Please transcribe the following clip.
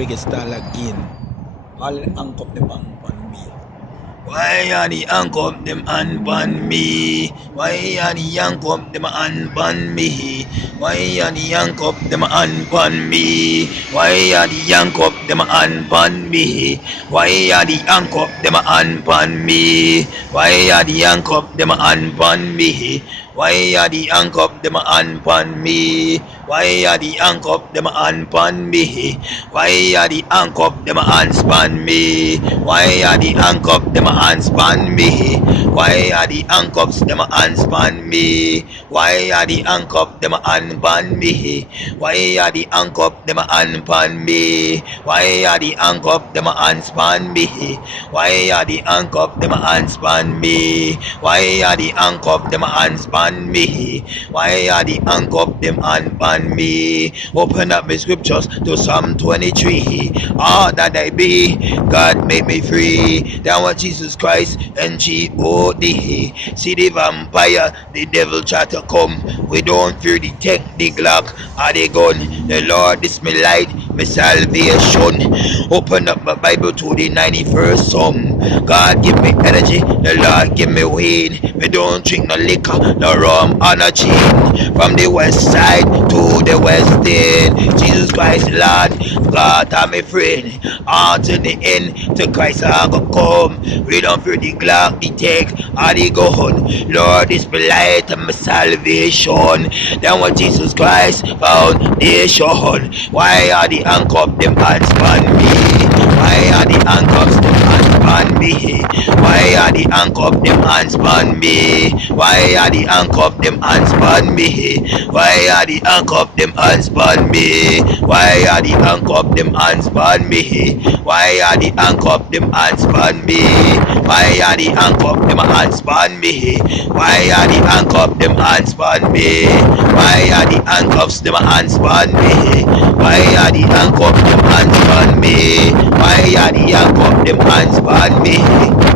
reggae style again. All the handcuff them on me. Why are the handcuff them on me? Why are the handcuff them on me? Why are the handcuff them on me? Why are the handcuff them on me? Why are the handcuff them on me? Why are the handcuff them on me? Why are the handcuff them on me? Why are the handcuff them on me? Why are the handcuff them on me? Why are the handcuff them on me? Why are the handcuffs them on me? Why are the handcuffs them on me? Why are the handcuffs them on me? Why are the handcuffs them on me? Why are the handcuffs them on me? Why are the handcuffs them on me? Why are the handcuffs them on me? Open up my scriptures to Psalm 23. All that I be, God made me free. That was Jesus Christ and G.O.D. See the vampire, the devil try to come. We don't fear the tech, the Glock, or the gun. The Lord is my light, my salvation. Open up my Bible to the 91st Psalm. God give me energy, the Lord give me weed. Me don't drink no liquor, no rum or no gin. From the west side to the west end, Jesus Christ Lord, God I'm a friend. All to the end, to Christ I go come. We don't fear the Glock, the tech, or the gun. Lord is my light and my salvation. Then what Jesus Christ foundation. Why are the handcuffs them hands on me? Why are the handcuffs them hands on me? Why are the handcuffs them hands on me? Why are the handcuffs them hands on me? Why are the handcuffs them hands on me? Why are the handcuffs them hands on me? Why are the handcuffs them hands on me? Why are the handcuffs them hands on me? Why are the handcuffs them hands on me? Why are the handcuffs them hands on me? Why are the handcuffs them hands on me? Why are the handcuffs them hands on me?